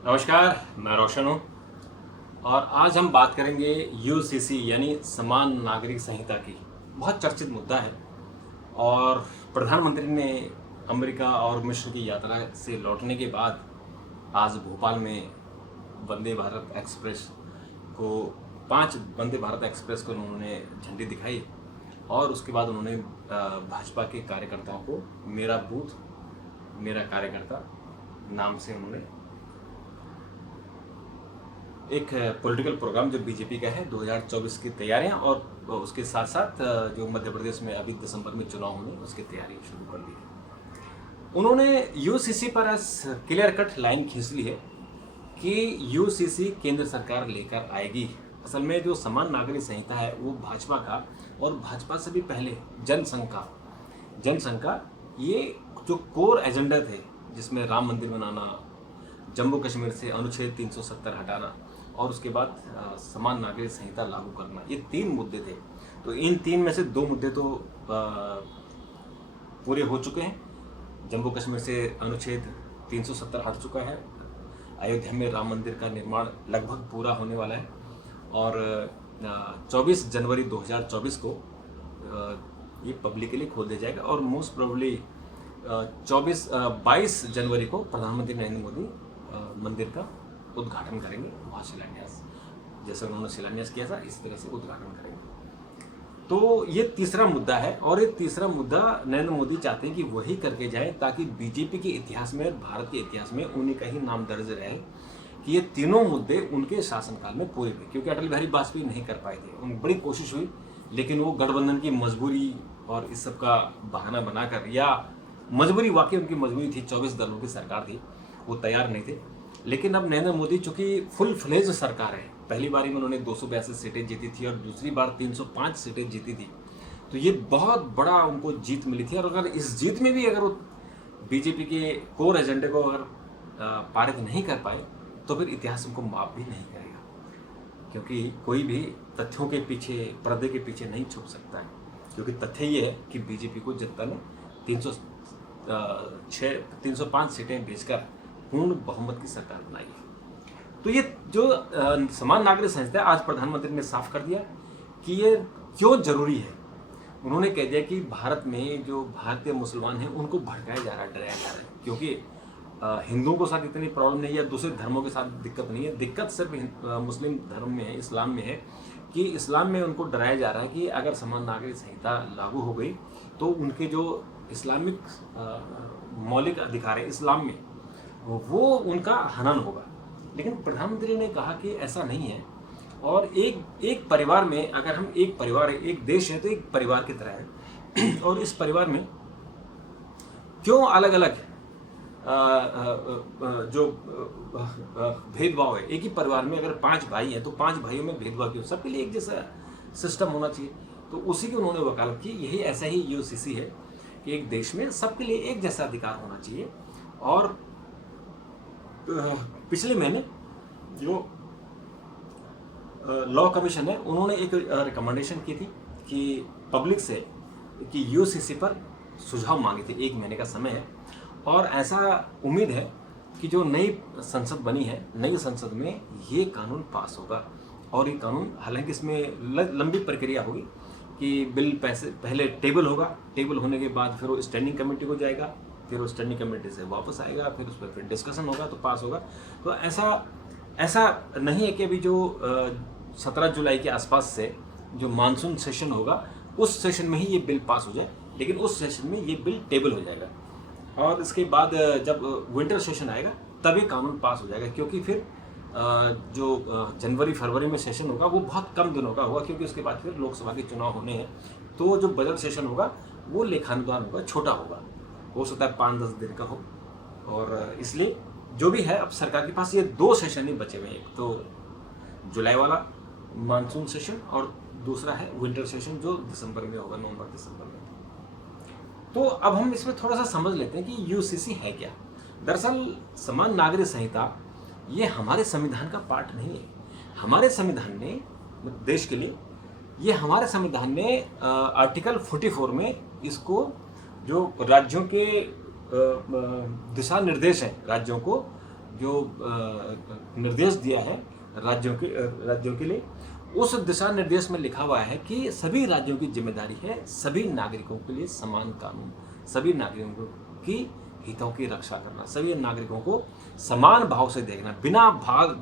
नमस्कार, मैं रोशन हूँ और आज हम बात करेंगे यूसीसी यानी समान नागरिक संहिता की। बहुत चर्चित मुद्दा है और प्रधानमंत्री ने अमेरिका और मिस्र की यात्रा से लौटने के बाद आज भोपाल में वंदे भारत एक्सप्रेस को 5 वंदे भारत एक्सप्रेस को उन्होंने झंडी दिखाई और उसके बाद उन्होंने भाजपा के कार्यकर्ताओं को मेरा बूथ मेरा कार्यकर्ता नाम से उन्होंने एक पॉलिटिकल प्रोग्राम जो बीजेपी का है 2024 की तैयारियां और उसके साथ साथ जो मध्य प्रदेश में अभी दिसंबर में चुनाव होंगे उसकी तैयारी शुरू कर दी है। उन्होंने यूसीसी पर क्लियर कट लाइन खींच ली है कि यूसीसी केंद्र सरकार लेकर आएगी। असल में जो समान नागरिक संहिता है वो भाजपा का और भाजपा से भी पहले जनसंघ का ये जो कोर एजेंडा थे, जिसमें राम मंदिर बनाना, जम्मू कश्मीर से अनुच्छेद 370 हटाना और उसके बाद समान नागरिक संहिता लागू करना, ये 3 मुद्दे थे। तो इन 3 में से 2 मुद्दे तो पूरे हो चुके हैं। जम्मू कश्मीर से अनुच्छेद 370 हट चुका है, अयोध्या में राम मंदिर का निर्माण लगभग पूरा होने वाला है और 24 जनवरी 2024 को ये पब्लिकली खोल दिया जाएगा और मोस्ट प्रोबेबली 22 जनवरी को प्रधानमंत्री नरेंद्र मोदी मंदिर का उद्घाटन करेंगे। वहाँ शिलान्यास, जैसे उन्होंने शिलान्यास किया था इस तरह से उद्घाटन करेंगे। तो ये तीसरा मुद्दा है और ये तीसरा मुद्दा नरेंद्र मोदी चाहते हैं कि वही करके जाए ताकि बीजेपी के इतिहास में, भारत के इतिहास में उन्हीं का ही नाम दर्ज रहे कि ये तीनों मुद्दे उनके शासनकाल में पूरे हुए। क्योंकि अटल बिहारी वाजपेयी नहीं कर पाए थे, उन बड़ी कोशिश हुई लेकिन वो गठबंधन की मजबूरी और इस सब का बहाना बनाकर, या मजबूरी वाकई उनकी मजबूरी थी, 24 दलों की सरकार थी, वो तैयार नहीं थे। लेकिन अब नरेंद्र मोदी चूंकि फुल फ्लेज सरकार है, पहली बारी में उन्होंने 282 सीटें जीती थी और दूसरी बार 305 सीटें जीती थी, तो ये बहुत बड़ा उनको जीत मिली थी। और अगर इस जीत में भी अगर वो बीजेपी के कोर एजेंडे को अगर पारित नहीं कर पाए तो फिर इतिहास उनको माफ भी नहीं करेगा। क्योंकि कोई भी तथ्यों के पीछे, पर्दे के पीछे नहीं छुप सकता है। क्योंकि तथ्य ये है कि बीजेपी को जनता ने 305 सीटें भेजकर पूर्ण बहुमत की सरकार बनाई है। तो ये जो समान नागरिक संहिता आज प्रधानमंत्री ने साफ कर दिया कि ये क्यों जरूरी है। उन्होंने कह दिया कि भारत में जो भारतीय मुसलमान हैं उनको भड़काया जा रहा है, डराया जा रहा है। क्योंकि हिंदुओं के साथ इतनी प्रॉब्लम नहीं है, दूसरे धर्मों के साथ दिक्कत नहीं है, दिक्कत सिर्फ मुस्लिम धर्म में है, इस्लाम में है कि इस्लाम में उनको डराया जा रहा है कि अगर समान नागरिक संहिता लागू हो गई तो उनके जो इस्लामिक मौलिक अधिकार है इस्लाम में, वो उनका हनन होगा। लेकिन प्रधानमंत्री ने कहा कि ऐसा नहीं है और एक परिवार में, अगर हम एक परिवार है, एक देश है तो एक परिवार की तरह है और इस परिवार में क्यों अलग अलग जो भेदभाव है। एक ही परिवार में अगर 5 भाई हैं तो 5 भाइयों में भेदभाव क्यों, सबके लिए एक जैसा सिस्टम होना चाहिए। तो उसी की उन्होंने वकालत की। यही ऐसा ही यूसीसी है कि एक देश में सबके लिए एक जैसा अधिकार होना चाहिए। और पिछले महीने जो लॉ कमीशन है उन्होंने एक रिकमेंडेशन की थी कि पब्लिक से कि यूसीसी पर सुझाव मांगे थे। 1 महीने का समय है और ऐसा उम्मीद है कि जो नई संसद बनी है, नई संसद में ये कानून पास होगा। और ये कानून, हालांकि इसमें लंबी प्रक्रिया होगी कि बिल पहले टेबल होगा, टेबल होने के बाद फिर वो स्टैंडिंग कमेटी को जाएगा, फिर वो स्टैंडिंग कमेटी से वापस आएगा, फिर उस पर फिर डिस्कशन होगा तो पास होगा। तो ऐसा नहीं है कि अभी जो 17 जुलाई के आसपास से जो मानसून सेशन होगा उस सेशन में ही ये बिल पास हो जाए, लेकिन उस सेशन में ये बिल टेबल हो जाएगा और इसके बाद जब विंटर सेशन आएगा तभी कानून पास हो जाएगा। क्योंकि फिर जो जनवरी फरवरी में सेशन होगा वो बहुत कम दिनों का होगा, क्योंकि उसके बाद फिर लोकसभा के चुनाव होने हैं। तो जो बजट सेशन होगा वो लेखानुदान होगा, छोटा होगा, हो सकता है 5-10 दिन का हो। और इसलिए जो भी है, अब सरकार के पास ये 2 सेशन ही बचे हुए हैं, एक तो जुलाई वाला मानसून सेशन और दूसरा है विंटर सेशन जो दिसंबर में होगा, नवंबर दिसंबर में। तो अब हम इसमें थोड़ा सा समझ लेते हैं कि यूसीसी है क्या। दरअसल समान नागरिक संहिता ये हमारे संविधान का पार्ट नहीं है। हमारे संविधान ने, देश के लिए, ये हमारे संविधान ने आर्टिकल 44 में इसको, जो राज्यों के दिशा निर्देश हैं राज्यों को जो निर्देश दिया है राज्यों के लिए, उस दिशा निर्देश में लिखा हुआ है कि सभी राज्यों की जिम्मेदारी है सभी नागरिकों के लिए समान कानून, सभी नागरिकों की हितों की रक्षा करना, सभी नागरिकों को समान भाव से देखना, बिना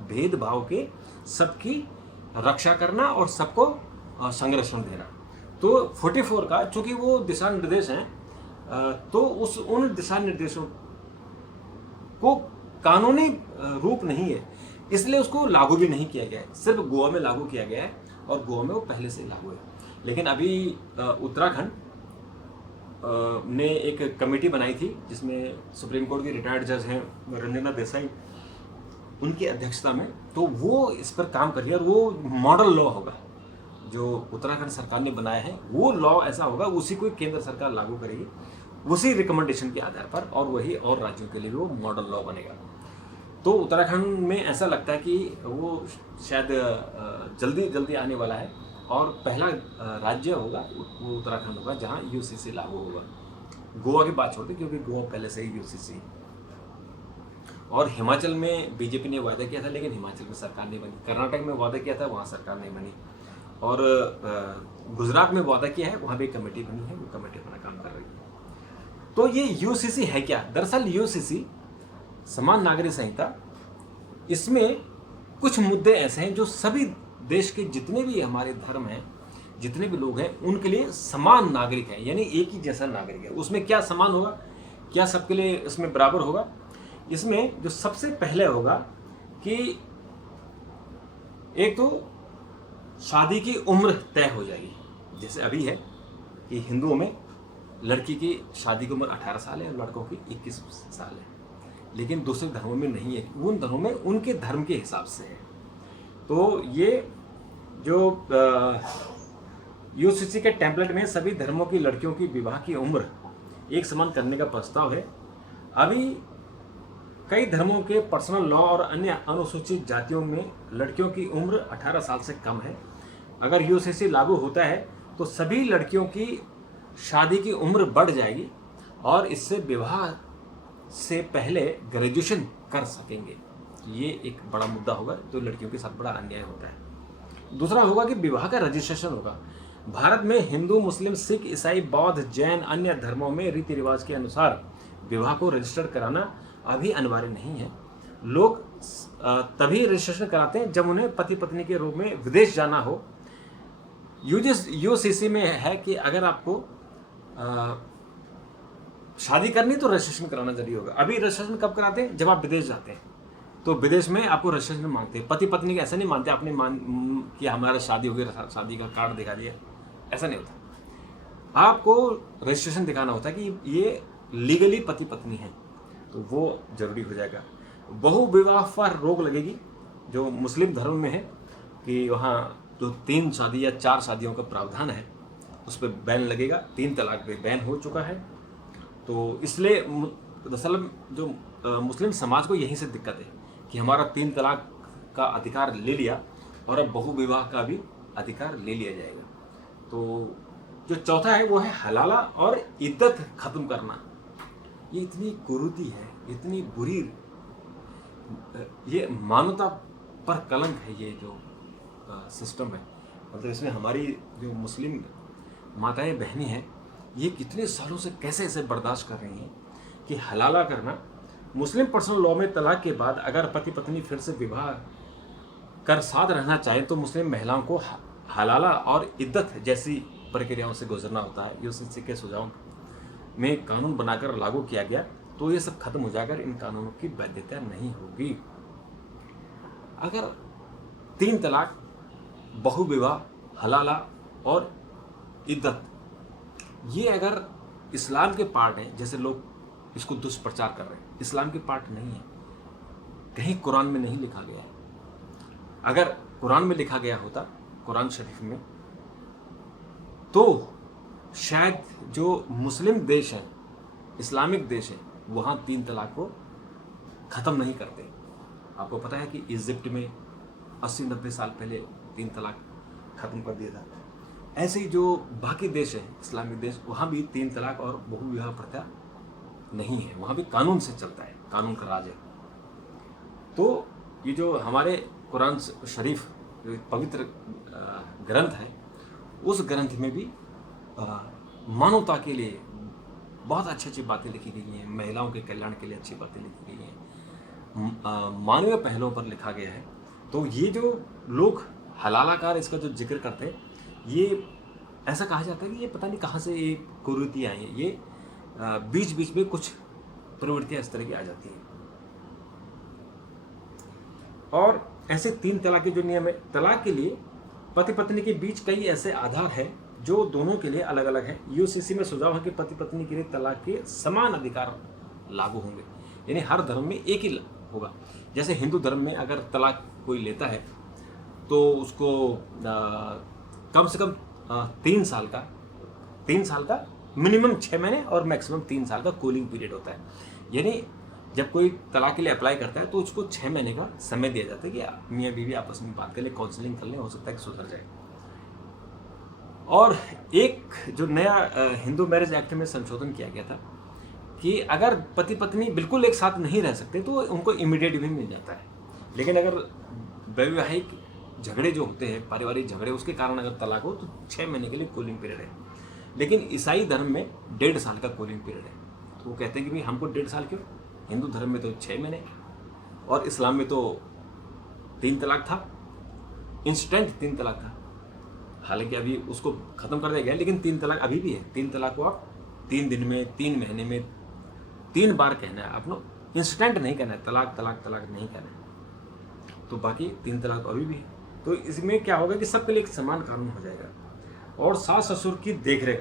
भेदभाव के सबकी रक्षा करना और सबको संरक्षण देना। तो 44 का चूंकि वो दिशा निर्देश हैं, तो उन दिशा निर्देशों को कानूनी रूप नहीं है, इसलिए उसको लागू भी नहीं किया गया है। सिर्फ गोवा में लागू किया गया है और गोवा में वो पहले से लागू है। लेकिन अभी उत्तराखंड ने एक कमेटी बनाई थी जिसमें सुप्रीम कोर्ट के रिटायर्ड जज हैं रंजना देसाई, उनकी अध्यक्षता में, तो वो इस पर काम कर रही है और वो मॉडल लॉ होगा जो उत्तराखंड सरकार ने बनाया है, वो लॉ ऐसा होगा, उसी को केंद्र सरकार लागू करेगी उसी रिकमेंडेशन के आधार पर, और वही और राज्यों के लिए भी वो मॉडल लॉ बनेगा। तो उत्तराखंड में ऐसा लगता है कि वो शायद जल्दी आने वाला है और पहला राज्य होगा वो उत्तराखंड होगा जहाँ यूसीसी लागू होगा। गोवा की बात छोड़ते क्योंकि गोवा पहले से ही यूसीसी, और हिमाचल में बीजेपी ने वादा किया था लेकिन हिमाचल में सरकार नहीं बनी, कर्नाटक में वादा किया था वहाँ सरकार नहीं बनी, और गुजरात में वादा किया है वहाँ भी कमेटी बनी है, वो कमेटी अपना काम कर रही है। तो ये यूसीसी है क्या? दरअसल यूसीसी समान नागरिक संहिता, इसमें कुछ मुद्दे ऐसे हैं जो सभी देश के जितने भी हमारे धर्म हैं, जितने भी लोग हैं, उनके लिए समान नागरिक है, यानी एक ही जैसा नागरिक है। उसमें क्या समान होगा, क्या सबके लिए इसमें बराबर होगा? इसमें जो सबसे पहले होगा कि एक तो शादी की उम्र तय हो जाएगी, जैसे अभी है कि हिंदुओं में लड़की की शादी की उम्र 18 साल है और लड़कों की 21 साल है, लेकिन दूसरे धर्मों में नहीं है, उन धर्मों में उनके धर्म के हिसाब से है। तो ये जो यूसीसी के टेम्पलेट में सभी धर्मों की लड़कियों की विवाह की उम्र एक समान करने का प्रस्ताव है। अभी कई धर्मों के पर्सनल लॉ और अन्य अनुसूचित जातियों में लड़कियों की उम्र 18 साल से कम है। अगर यूसीसी लागू होता है तो सभी लड़कियों की शादी की उम्र बढ़ जाएगी और इससे विवाह से पहले ग्रेजुएशन कर सकेंगे। ये एक बड़ा मुद्दा होगा जो लड़कियों के साथ बड़ा अन्याय होता है। दूसरा होगा कि विवाह का रजिस्ट्रेशन होगा। भारत में हिंदू, मुस्लिम, सिख, ईसाई, बौद्ध, जैन, अन्य धर्मों में रीति रिवाज के अनुसार विवाह को रजिस्टर कराना अभी अनिवार्य नहीं है। लोग तभी रजिस्ट्रेशन कराते हैं जब उन्हें पति पत्नी के रूप में विदेश जाना हो। यूसीसी में है कि अगर आपको शादी करनी तो रजिस्ट्रेशन कराना जरूरी होगा। अभी रजिस्ट्रेशन कब कराते हैं? जब आप विदेश जाते हैं, तो विदेश में आपको रजिस्ट्रेशन मांगते हैं। पति पत्नी का ऐसा नहीं मानते आपने कि हमारा शादी हो गया, शादी का कार्ड दिखा दिया, ऐसा नहीं होता। आपको रजिस्ट्रेशन दिखाना होता है कि ये लीगली पति पत्नी है, तो वो जरूरी हो जाएगा। बहु विवाह पर रोक लगेगी जो मुस्लिम धर्म में है कि वहाँ जो 3 शादी या 4 शादियों का प्रावधान है उस पर बैन लगेगा। 3 तलाक पे बैन हो चुका है। तो इसलिए दरअसल जो मुस्लिम समाज को यहीं से दिक्कत है कि हमारा 3 तलाक का अधिकार ले लिया और अब बहु विवाह का भी अधिकार ले लिया जाएगा। तो जो चौथा है वो है हलाला और इद्दत खत्म करना। ये इतनी कुरीति है, इतनी बुरी, ये मानवता पर कलंक है ये जो सिस्टम है। मतलब इसमें हमारी जो मुस्लिम माताएं बहनें हैं ये कितने सालों से कैसे इसे बर्दाश्त कर रही हैं कि हलाला करना। मुस्लिम पर्सनल लॉ में तलाक के बाद अगर पति पत्नी फिर से विवाह कर साथ रहना चाहें तो मुस्लिम महिलाओं को हलाला और इद्दत जैसी प्रक्रियाओं से गुजरना होता है। यूसीसी के सुझाव में कानून बनाकर लागू किया गया तो ये सब खत्म हो जाकर इन कानूनों की वैधता नहीं होगी। अगर 3 तलाक, बहु विवाह, हलाला और इद्दत ये अगर इस्लाम के पार्ट हैं, जैसे लोग इसको दुष्प्रचार कर रहे हैं, इस्लाम के पार्ट नहीं है, कहीं कुरान में नहीं लिखा गया है। अगर कुरान में लिखा गया होता, कुरान शरीफ में, तो शायद जो मुस्लिम देश हैं, इस्लामिक देश हैं, वहाँ 3 तलाक को ख़त्म नहीं करते। आपको पता है कि इजिप्ट में 80-90 साल पहले 3 तलाक ख़त्म कर दिया था। ऐसे ही जो बाकी देश हैं, इस्लामिक देश, वहाँ भी 3 तलाक और बहु विवाह प्रथा नहीं है, वहाँ भी कानून से चलता है, कानून का राज है। तो ये जो हमारे कुरान शरीफ जो पवित्र ग्रंथ है, उस ग्रंथ में भी मानवता के लिए बहुत अच्छी अच्छी बातें लिखी गई हैं, महिलाओं के कल्याण के लिए अच्छी बातें लिखी गई हैं, मानवीय पहलुओं पर लिखा गया है। तो ये जो लोग हलालाकार इसका जो जिक्र करते हैं, ये ऐसा कहा जाता है कि ये पता नहीं कहाँ से ये कुरीतियाँ आई हैं, ये बीच बीच में कुछ प्रवृत्तियाँ इस तरह की आ जाती हैं। और ऐसे 3 तलाक के जो नियम है, तलाक के लिए पति पत्नी के बीच कई ऐसे आधार हैं जो दोनों के लिए अलग अलग हैं। यूसीसी में सुझाव है कि पति पत्नी के लिए तलाक के समान अधिकार लागू होंगे, यानी हर धर्म में एक ही होगा। जैसे हिंदू धर्म में अगर तलाक कोई लेता है तो उसको कम से कम 3 साल का मिनिमम 6 महीने और मैक्सिमम 3 साल का कूलिंग पीरियड होता है। यानी जब कोई तलाक के लिए अप्लाई करता है तो उसको 6 महीने का समय दिया जाता है कि मियाँ बीवी आपस में बात कर ले, काउंसलिंग कर ले, हो सकता है कि सुधर जाए। और एक जो नया हिंदू मैरिज एक्ट में संशोधन किया गया था कि अगर पति पत्नी बिल्कुल एक साथ नहीं रह सकते तो उनको इमीडिएट भी मिल जाता है। लेकिन अगर वैवाहिक झगड़े जो होते हैं, पारिवारिक झगड़े, उसके कारण अगर तलाक हो तो 6 महीने के लिए कूलिंग पीरियड है। लेकिन ईसाई धर्म में 1.5 साल का कूलिंग पीरियड है। तो वो कहते हैं कि भाई हमको 1.5 साल क्यों, हिंदू धर्म में तो 6 महीने और इस्लाम में तो 3 तलाक था, इंस्टेंट 3 तलाक था। हालांकि अभी उसको ख़त्म कर दिया गया, लेकिन 3 तलाक अभी भी है। 3 तलाक को आप 3 दिन में, 3 महीने में 3 बार कहना है, अपना इंस्टेंट नहीं कहना है, तलाक तलाक तलाक नहीं कहना है। तो बाकी 3 तलाक अभी भी है। तो इसमें क्या होगा कि सबके लिए एक समान कानून हो जाएगा। और सास ससुर की देखरेख,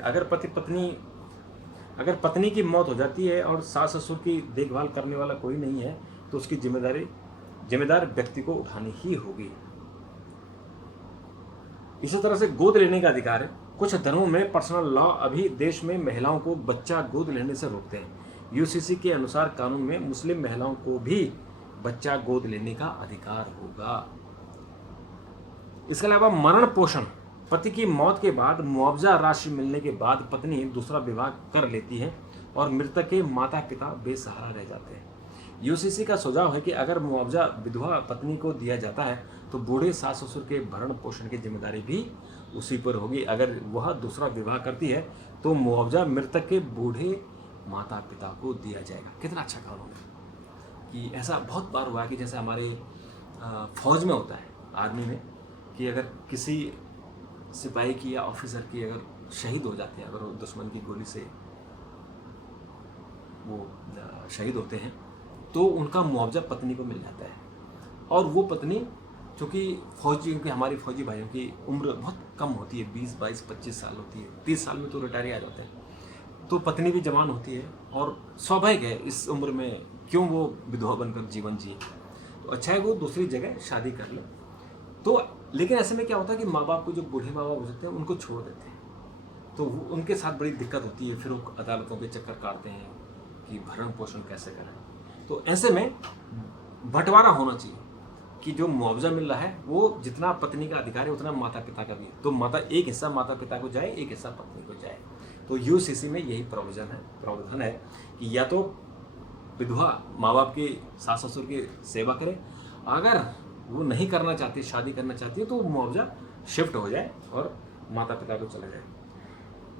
अगर पत्नी की मौत हो जाती है और सास ससुर की देखभाल करने वाला कोई नहीं है तो उसकी जिम्मेदार व्यक्ति को उठानी ही होगी। इसी तरह से गोद लेने का अधिकार है। कुछ धर्मों में पर्सनल लॉ अभी देश में महिलाओं को बच्चा गोद लेने से रोकते हैं। यूसीसी के अनुसार कानून में मुस्लिम महिलाओं को भी बच्चा गोद लेने का अधिकार होगा। इसके अलावा मरण पोषण, पति की मौत के बाद मुआवजा राशि मिलने के बाद पत्नी दूसरा विवाह कर लेती है और मृतक के माता पिता बेसहारा रह जाते हैं। यूसीसी का सुझाव है कि अगर मुआवजा विधवा पत्नी को दिया जाता है तो बूढ़े सास ससुर के भरण पोषण की जिम्मेदारी भी उसी पर होगी। अगर वह दूसरा विवाह करती है तो मुआवजा मृतक के बूढ़े माता पिता को दिया जाएगा। कितना अच्छा कानून है कि ऐसा बहुत बार हुआ है कि जैसे हमारे फौज में होता है, आर्मी में, कि अगर किसी सिपाही की या ऑफिसर की अगर शहीद हो जाते हैं, अगर वो दुश्मन की गोली से वो शहीद होते हैं तो उनका मुआवजा पत्नी को मिल जाता है। और वो पत्नी, चूँकि फौजियों की, हमारी फौजी भाइयों की उम्र बहुत कम होती है, 20, 22, 25 साल होती है, 30 साल में तो रिटायरी आ जाते हैं, तो पत्नी भी जवान होती है और स्वाभाविक है इस उम्र में क्यों वो विधवा बनकर जीवन जिए। तो अच्छा है वो दूसरी जगह शादी कर ले। तो लेकिन ऐसे में क्या होता है कि माँ बाप को, जो बूढ़े माँ बाप होते हैं, उनको छोड़ देते हैं, तो उनके साथ बड़ी दिक्कत होती है। फिर वो अदालतों के चक्कर काटते हैं कि भरण पोषण कैसे करें। तो ऐसे में बंटवारा होना चाहिए कि जो मुआवजा मिल रहा है वो जितना पत्नी का अधिकार है उतना माता पिता का भी है। तो एक हिस्सा माता पिता को जाए, एक हिस्सा पत्नी को जाए। तो यूसीसी में यही प्रावधान है कि या तो विधवा माँ बाप की, सास ससुर की सेवा करे, अगर वो नहीं करना चाहती, शादी करना चाहती है, तो मुआवजा शिफ्ट हो जाए और माता पिता को चला जाए।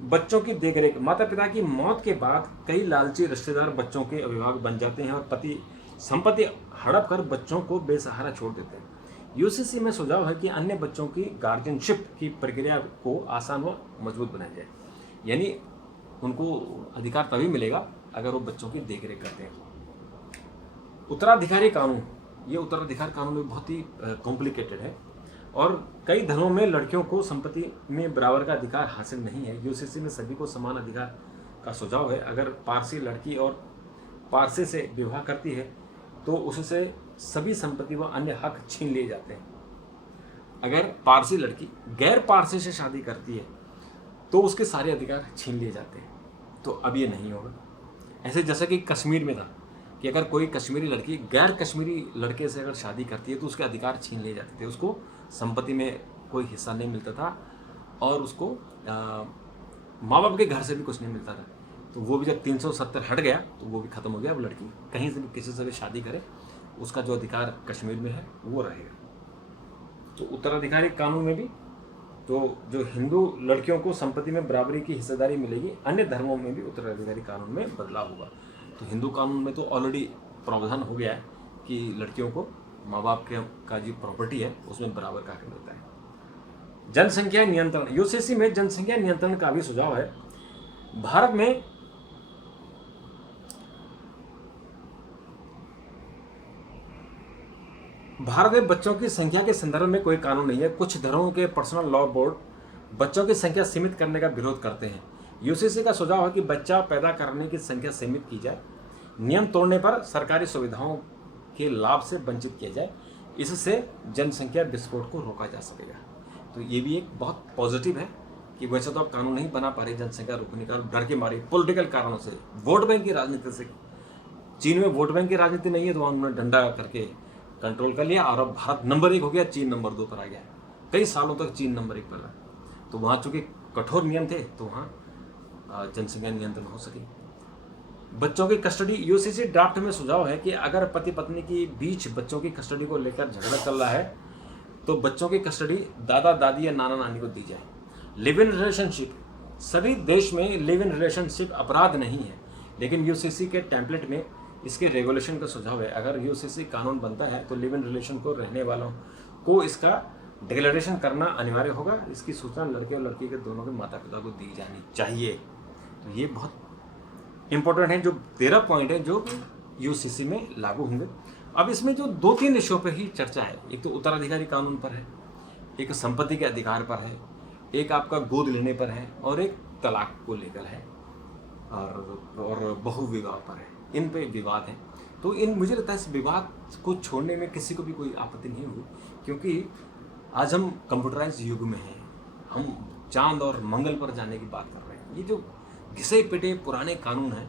बच्चों की देखरेख, माता पिता की मौत के बाद कई लालची रिश्तेदार बच्चों के अभिभावक बन जाते हैं और पति संपत्ति हड़प कर बच्चों को बेसहारा छोड़ देते हैं। यूसीसी में सुझाव है कि अन्य बच्चों की गार्जियनशिप की प्रक्रिया को आसान व मजबूत बनाया जाए। यानी उनको अधिकार तभी मिलेगा अगर वो बच्चों की देखरेख करते हैं। उत्तराधिकारी कानून, ये उत्तराधिकार कानून भी बहुत ही कॉम्प्लिकेटेड है और कई धर्मों में लड़कियों को संपत्ति में बराबर का अधिकार हासिल नहीं है। यूसीसी में सभी को समान अधिकार का सुझाव है। अगर पारसी लड़की और पारसे से विवाह करती है तो उससे सभी संपत्ति व अन्य हक छीन लिए जाते हैं। अगर पारसी लड़की गैर पारसी से शादी करती है तो उसके सारे अधिकार छीन लिए जाते हैं। तो अब ये नहीं होगा। ऐसे जैसा कि कश्मीर में था कि अगर कोई कश्मीरी लड़की गैर कश्मीरी लड़के से अगर शादी करती है तो उसके अधिकार छीन लिए जाते थे, उसको संपत्ति में कोई हिस्सा नहीं मिलता था और उसको माँ बाप के घर से भी कुछ नहीं मिलता था। तो वो भी जब 370 हट गया तो वो भी ख़त्म हो गया। वो लड़की कहीं से भी किसी से भी शादी करे उसका जो अधिकार कश्मीर में है वो रहेगा। तो उत्तराधिकारी कानून में भी तो जो हिंदू लड़कियों को संपत्ति में बराबरी की हिस्सेदारी मिलेगी, अन्य धर्मों में भी उत्तराधिकारी कानून में बदलाव होगा। तो हिंदू कानून में तो ऑलरेडी प्रावधान हो गया है कि लड़कियों को माँ बाप के का जो प्रॉपर्टी है उसमें बराबर का हक मिलता है। जनसंख्या नियंत्रण, यूसीसी में जनसंख्या नियंत्रण का भी सुझाव है। भारत में बच्चों की संख्या के संदर्भ में कोई कानून नहीं है। कुछ धर्मों के पर्सनल लॉ बोर्ड बच्चों की संख्या सीमित करने का विरोध करते हैं। यूसीसी का सुझाव है कि बच्चा पैदा करने की संख्या सीमित की जाए, नियम तोड़ने पर सरकारी सुविधाओं के लाभ से वंचित किया जाए, इससे जनसंख्या विस्फोट को रोका जा सकेगा। तो ये भी एक बहुत पॉजिटिव है कि वैसे तो आप कानून नहीं बना पा रहे जनसंख्या रोकने का, डर के मारे, पॉलिटिकल कारणों से, वोट बैंक की राजनीति से। चीन में वोट बैंक की राजनीति नहीं है तो वहाँ उन्होंने डंडा करके कंट्रोल कर लिया और अब भारत नंबर 1 हो गया, चीन नंबर 2 पर आ गया। कई सालों तक चीन नंबर 1 पर रहा। तो वहाँ चूंकि कठोर नियम थे तो वहाँ जनसंख्या नियंत्रण हो सके। बच्चों की कस्टडी, यूसीसी ड्राफ्ट में सुझाव है कि अगर पति पत्नी के बीच बच्चों की कस्टडी को लेकर झगड़ा चल रहा है तो बच्चों की कस्टडी दादा दादी या नाना नानी को दी जाए। लिव इन रिलेशनशिप, सभी देश में लिव इन रिलेशनशिप अपराध नहीं है, लेकिन यूसीसी के टेम्पलेट में इसके रेगुलेशन का सुझाव है। अगर यूसीसी कानून बनता है तो लिव इन रिलेशन को रहने वालों को इसका डिक्लेरेशन करना अनिवार्य होगा। इसकी सूचना लड़के और लड़की के दोनों के माता पिता को दी जानी चाहिए। तो ये बहुत इंपॉर्टेंट है, जो 13 पॉइंट है जो यूसीसी में लागू होंगे। अब इसमें जो 2-3 विषयों पर ही चर्चा है, एक तो उत्तराधिकारी कानून पर है, एक संपत्ति के अधिकार पर है, एक आपका गोद लेने पर है और एक तलाक को लेकर है और बहुविवाह पर है। इन पे विवाद है। तो मुझे लगता है इस विवाद को छोड़ने में किसी को भी कोई आपत्ति नहीं होगी, क्योंकि आज हम कंप्यूटराइज युग में हैं। हम चांद और मंगल पर जाने की बात कर रहे हैं। ये जो घिसे पिटे पुराने कानून हैं,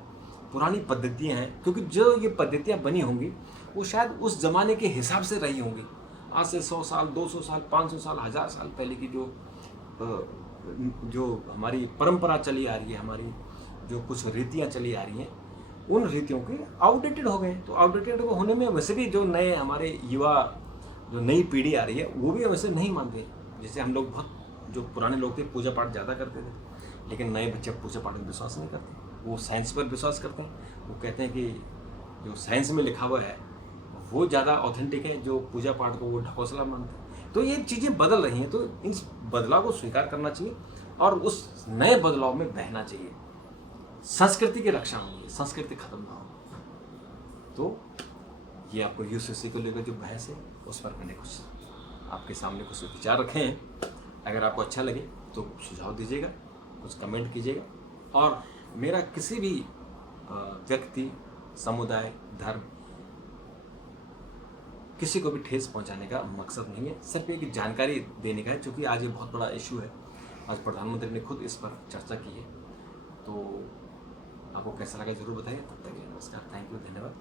पुरानी पद्धतियां हैं, क्योंकि जो ये पद्धतियां बनी होंगी वो शायद उस जमाने के हिसाब से रही होंगी। आज से 100 साल, 200 साल, 500 साल, 1000 साल पहले की जो हमारी परंपरा चली आ रही है, हमारी जो कुछ रीतियाँ चली आ रही हैं, उन रीतियों के आउटडेटेड हो गए। तो आउटडेटेड होने में वैसे भी जो नए हमारे युवा, जो नई पीढ़ी आ रही है वो भी वैसे नहीं मानते। जैसे हम लोग बहुत, जो पुराने लोग थे पूजा पाठ ज़्यादा करते थे, लेकिन नए बच्चे पूजा पाठ में विश्वास नहीं करते, वो साइंस पर विश्वास करते हैं। वो कहते हैं कि जो साइंस में लिखा हुआ है वो ज़्यादा ऑथेंटिक है, जो पूजा पाठ को वो ढकोसला मानते हैं। तो ये चीज़ें बदल रही हैं, तो इन बदलाव को स्वीकार करना चाहिए और उस नए बदलाव में बहना चाहिए। संस्कृति की रक्षा होगी, संस्कृति खत्म ना हो। तो ये आपको यूसीसी को लेकर जो बहस है उस पर मैंने कुछ आपके सामने कुछ विचार रखे हैं। अगर आपको अच्छा लगे तो सुझाव दीजिएगा, कुछ कमेंट कीजिएगा। और मेरा किसी भी व्यक्ति, समुदाय, धर्म, किसी को भी ठेस पहुंचाने का मकसद नहीं है, सिर्फ एक जानकारी देने का है, क्योंकि आज ये बहुत बड़ा इशू है। आज प्रधानमंत्री ने खुद इस पर चर्चा की है। तो आपको कैसा लगा जरूर बताइए। तब तक नमस्कार, थैंक यू, धन्यवाद।